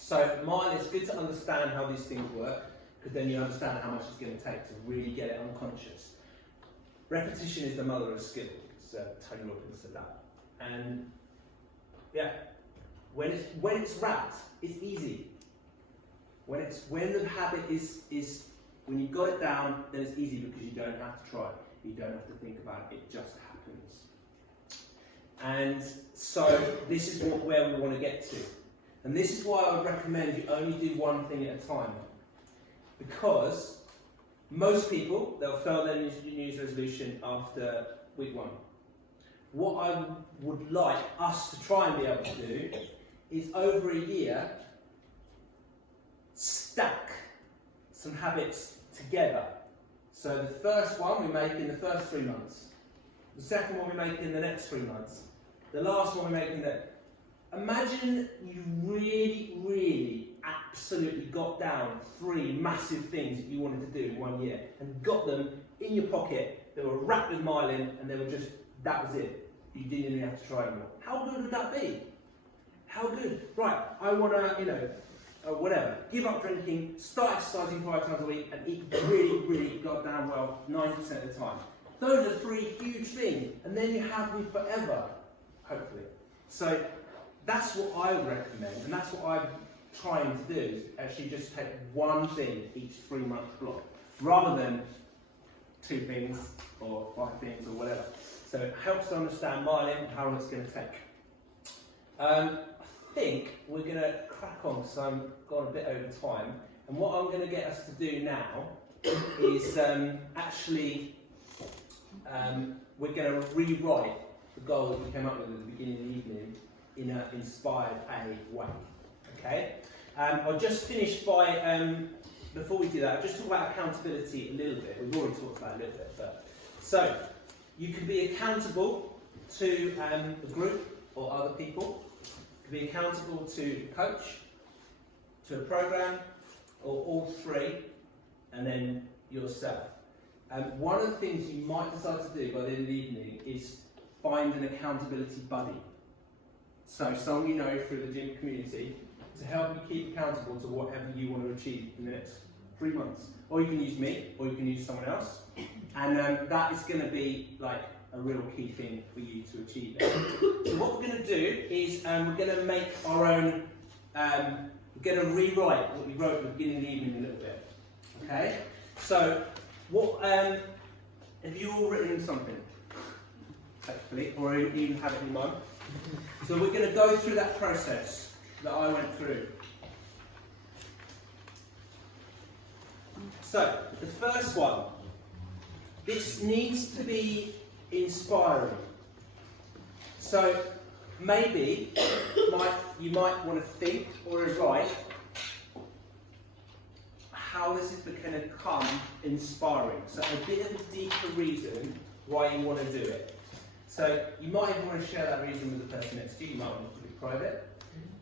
So mine, it's good to understand how these things work, because then you understand how much it's going to take to really get it unconscious. Repetition is the mother of skill. Tony Robbins said that. And yeah, when it's wrapped, it's easy. When the habit is when you've got it down, then it's easy because you don't have to try. You don't have to think about it. It just happens. And so this is where we want to get to. And this is why I would recommend you only do one thing at a time. Because most people, they'll fail their New Year's resolution after week 1. What I would like us to try and be able to do is over a year, stack some habits together. So the first one we make in the first 3 months. The second one we make in the next 3 months. The last one we make in the... Imagine you really, really absolutely got down 3 massive things that you wanted to do in 1 year and got them in your pocket. They were wrapped with myelin and they were just, that was it. You didn't even have to try anymore. How good would that be? How good? Right, I want to, whatever. Give up drinking, start exercising 5 times a week and eat really, really goddamn well 90% of the time. Those are 3 huge things and then you have them forever, hopefully. So that's what I would recommend and that's what I'm trying to do is actually just take one thing each 3-month block rather than 2 things or 5 things or whatever. So it helps to understand myelin and how long it's going to take. I think we're going to crack on because I've gone a bit over time. And what I'm going to get us to do now is we're going to rewrite the goal that we came up with at the beginning of the evening in an inspired way. Okay? I'll just finish by, before we do that, I'll just talk about accountability a little bit. We've already talked about it a little bit. So, you can be accountable to a group or other people. You can be accountable to a coach, to a program, or all 3, and then yourself. One of the things you might decide to do by the end of the evening is find an accountability buddy. So someone you know through the gym community to help you keep accountable to whatever you want to achieve in the next 3 months. Or you can use me, or you can use someone else. And that is going to be like a real key thing for you to achieve it. So what we're going to do is we're going to make our own, we're going to rewrite what we wrote at the beginning of the evening a little bit. Okay? So, what have you all written something? Hopefully, or even have it in mind. So we're going to go through that process that I went through. So, the first one. This needs to be inspiring. So maybe you might want to think or write how this is going to become inspiring. So a bit of a deeper reason why you want to do it. So you might even want to share that reason with the person next to you. You might want to keep it private.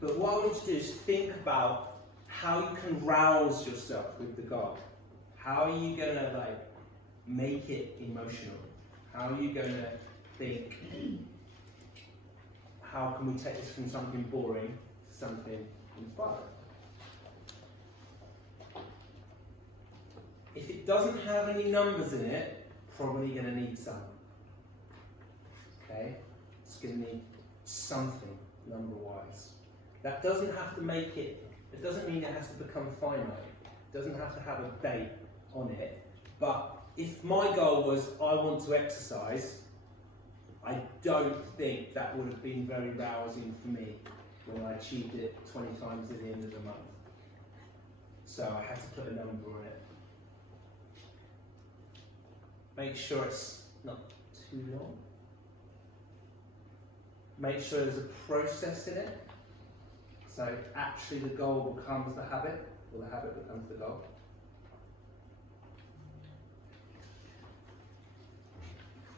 But what I want you to do is think about how you can rouse yourself with the goal. How are you going to make it emotional? How are you going to think, how can we take this from something boring to something inspiring? If it doesn't have any numbers in it, probably going to need some. Okay? It's going to need something number-wise. That doesn't have to make it, it doesn't mean it has to become finite. It doesn't have to have a date on it. But if my goal was, I want to exercise, I don't think that would have been very rousing for me when I achieved it 20 times at the end of the month. So I had to put a number on it. Make sure it's not too long. Make sure there's a process in it. So actually the goal becomes the habit, or the habit becomes the goal.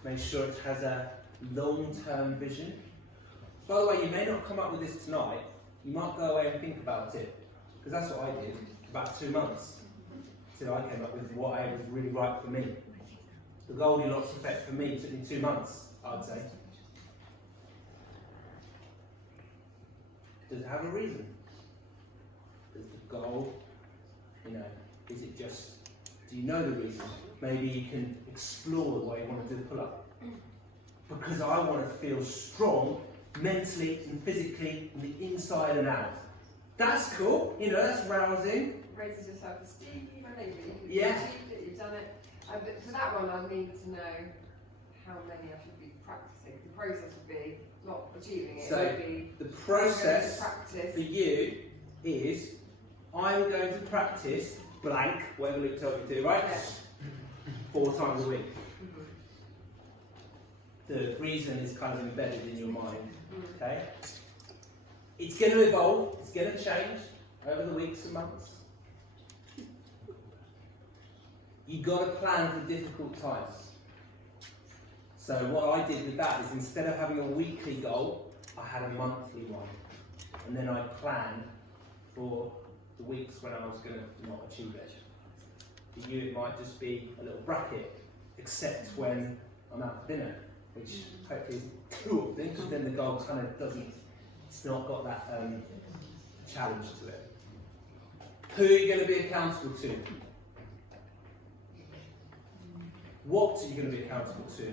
Make sure it has a long-term vision. By the way, you may not come up with this tonight. You might go away and think about it. Because that's what I did, about 2 months. Till I came up with what was really right for me. The Goldilocks effect for me took me 2 months, I'd say. Does it have a reason? Does the goal, is it just, do you know the reason? Maybe you can explore why you want to do the pull-up. Because I want to feel strong mentally and physically on the inside and out. That's cool, that's rousing. Raises your self-esteem, maybe. Yeah. You've achieved it, you've done it. But for that one, I need to know how many I should be practicing. The process would be not achieving it. So, it would be the process practice. for you is, I'm going to practice blank, whatever Luke told you to, right? Yeah. 4 times a week. Mhm. The reason is kind of embedded in your mind, Mm. okay? It's going to evolve, it's going to change over the weeks and months. You've got to plan for difficult times. So what I did with that is, instead of having a weekly goal, I had a monthly one. And then I planned for the weeks when I was going to not achieve it. For you, it might just be a little bracket, except when I'm out for dinner, which hopefully is too often, because then the goal kind of doesn't, it's not got that challenge to it. Who are you going to be accountable to? What are you going to be accountable to?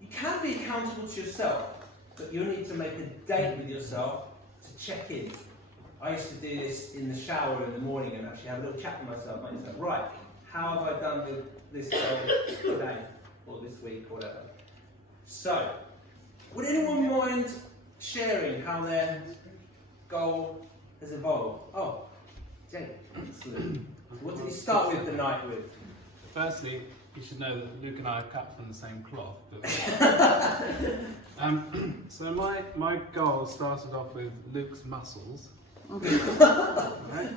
You can be accountable to yourself, but you'll need to make a date with yourself to check in. I used to do this in the shower in the morning and actually have a little chat with myself. Right, how have I done with this goal today, or this week, or whatever? So, would anyone mind sharing how their goal has evolved? Oh, Jake, excellent. What did you start with the night with? Firstly, you should know that Luke and I are cut from the same cloth. So my goal started off with Luke's muscles. Right?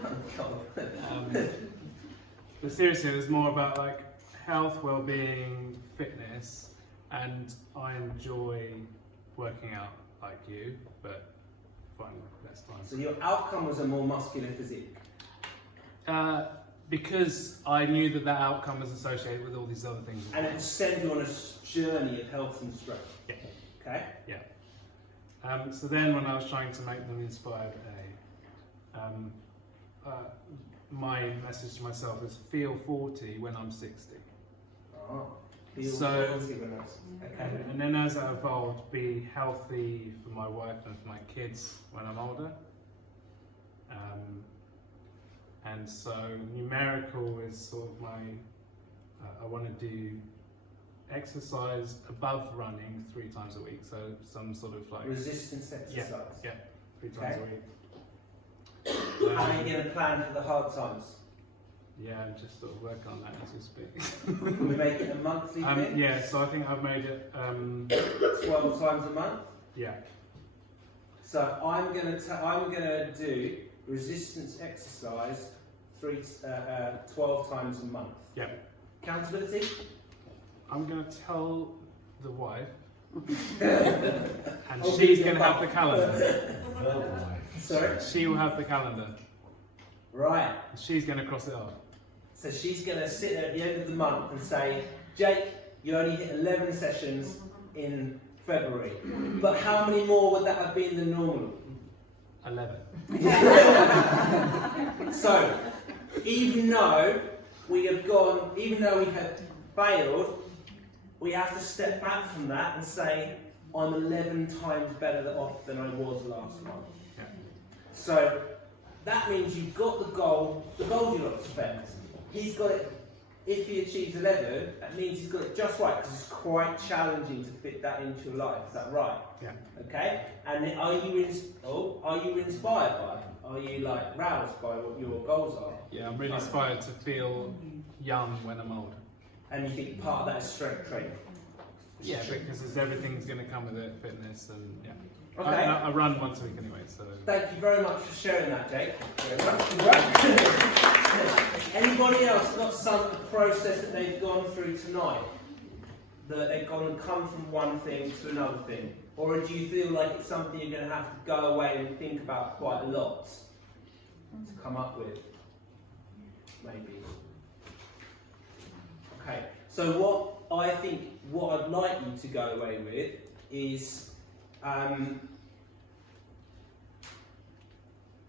But seriously, it was more about like health, well-being, fitness, and I enjoy working out like you, but find less time. So your outcome was a more muscular physique. Because I knew that that outcome was associated with all these other things. And it will send you on a journey of health and strength. Yeah. Okay? Yeah. So then when I was trying to make them inspired my message to myself is feel 40 when I'm 60. Oh, feel So- 40 when I was- okay. And then as that evolved, be healthy for my wife and for my kids when I'm older. And so numerical is sort of my, I want to do exercise above running 3 times a week. So some sort of like, Resistance exercise. yeah, 3 times a week. How are you going to plan for the hard times? Yeah, I'm just sort of working on that as we speak. Can we make it a monthly thing? Yeah, so I think I've made it, 12 times a month? yeah. So I'm gonna do resistance exercise 12 times a month. Yeah. Accountability? I'm going to tell the wife, and Oh, she's yeah, going to have the calendar. Sorry? She will have the calendar. Right. She's going to cross it off. So she's going to sit there at the end of the month and say, Jake, you only hit 11 sessions in February. But how many more would that have been than normal? 11. So, even though we have failed, we have to step back from that and say, I'm 11 times better off than I was last month. Yeah. So, that means you've got the Goldilocks effect. He's got it, if he achieves 11, that means he's got it just right, because it's quite challenging to fit that into your life. Is that right? Yeah. Okay? And then are you inspired by it? Are you like roused by what your goals are? Yeah, I'm really inspired to feel young when I'm older. And you think part of that is strength training? Yeah, because everything's going to come with it, fitness and yeah. Okay. I run once a week anyway, so. Thank you very much for sharing that, Jake. Right. Anybody else got some process that they've gone through tonight? That they've come from one thing to another thing? Or do you feel like it's something you're going to have to go away and think about quite a lot to come up with? Maybe. Okay, so what I'd like you to go away with is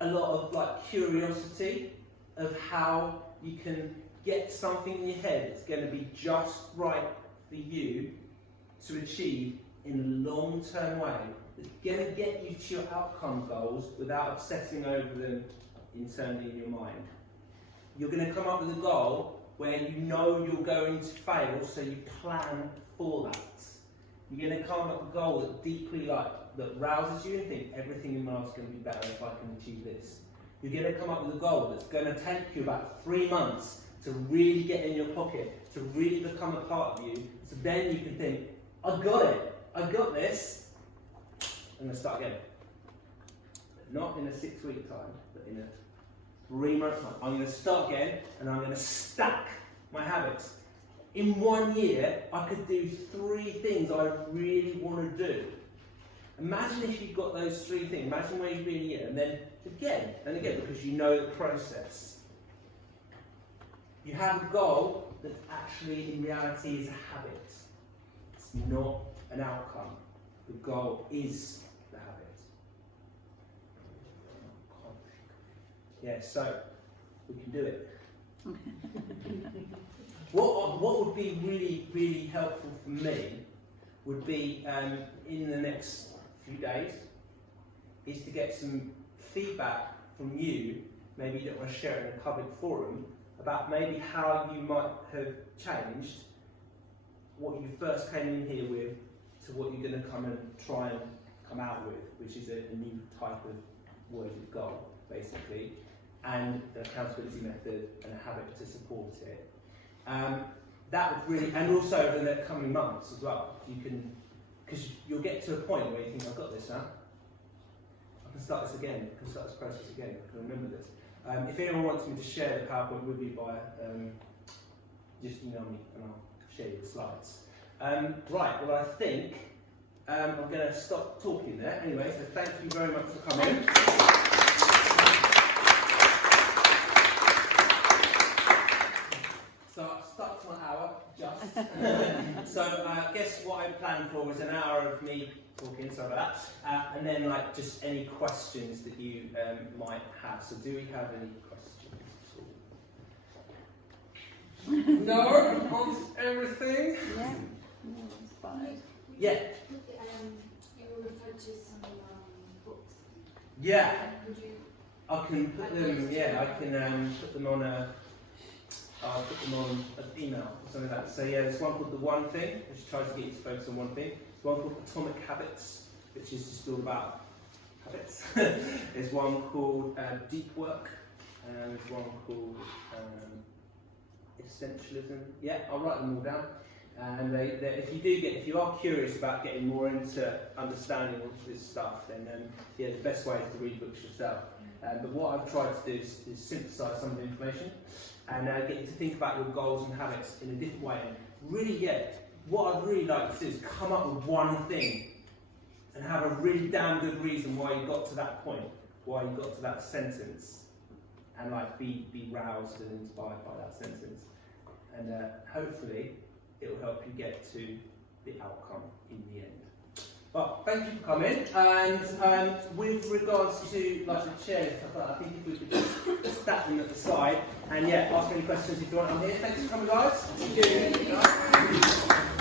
a a lot of like curiosity of how you can get something in your head that's going to be just right for you to achieve in a long-term way. It's going to get you to your outcome goals without obsessing over them internally in your mind. You're going to come up with a goal where you know you're going to fail, so you plan for that. You're going to come up with a goal that deeply that rouses you and think everything in my life is going to be better if I can achieve this. You're going to come up with a goal that's going to take you about 3 months to really get in your pocket, to really become a part of you, so then you can think, I got it, I got this, I'm going to start again. Not in a 6-week time, but in a 3-month time. I'm going to start again, and I'm going to stack my habits. In 1 year, I could do 3 things I really want to do. Imagine if you got those 3 things. Imagine where you'd be in a year, and then again and again, because you know the process. You have a goal that actually, in reality, is a habit. It's not an outcome. The goal is the habit. Yeah, so we can do it. What would be really, really helpful for me would be in the next few days is to get some feedback from you. Maybe you don't want to share it in a public forum, about maybe how you might have changed what you first came in here with to what you're going to come and try and come out with, which is a new type of worded goal, basically, and an accountability method and a habit to support it. That would really, and also over the coming months as well, you can, because you'll get to a point where you think, I've got this now, I can start this again, I can start this process again, I can remember this. If anyone wants me to share the PowerPoint with you just email me and I'll share you the slides. Right, well I think I'm going to stop talking there anyway, so thank you very much for coming. So I've stuck to my hour, just. So I guess what I planned for was an hour of me talking, sorry about that, and then like just any questions that you might have. So do we have any questions at all? No? On everything? Yeah. No, it's fine. Yeah. You referred to some books. Yeah. Could you? I can put them, yeah, I can put them on I'll put them on an email or something like that. So yeah, there's one called The One Thing, which tries to get you to focus on one thing. There's one called Atomic Habits, which is just all about habits. There's one called Deep Work, and there's one called Essentialism. Yeah, I'll write them all down. And if you are curious about getting more into understanding all this stuff, then yeah, the best way is to read books yourself. But what I've tried to do is synthesise some of the information and get you to think about your goals and habits in a different way. And really, yeah, what I'd really like to do is come up with one thing and have a really damn good reason why you got to that point, why you got to that sentence, and like be roused and inspired by that sentence. And hopefully it will help you get to the outcome in the end. Well, thank you for coming. And with regards to like the chairs and stuff like that, I think if we could just stack them at the side and yeah, ask any questions if you want. I'm here. Thanks for coming, guys. Thank you.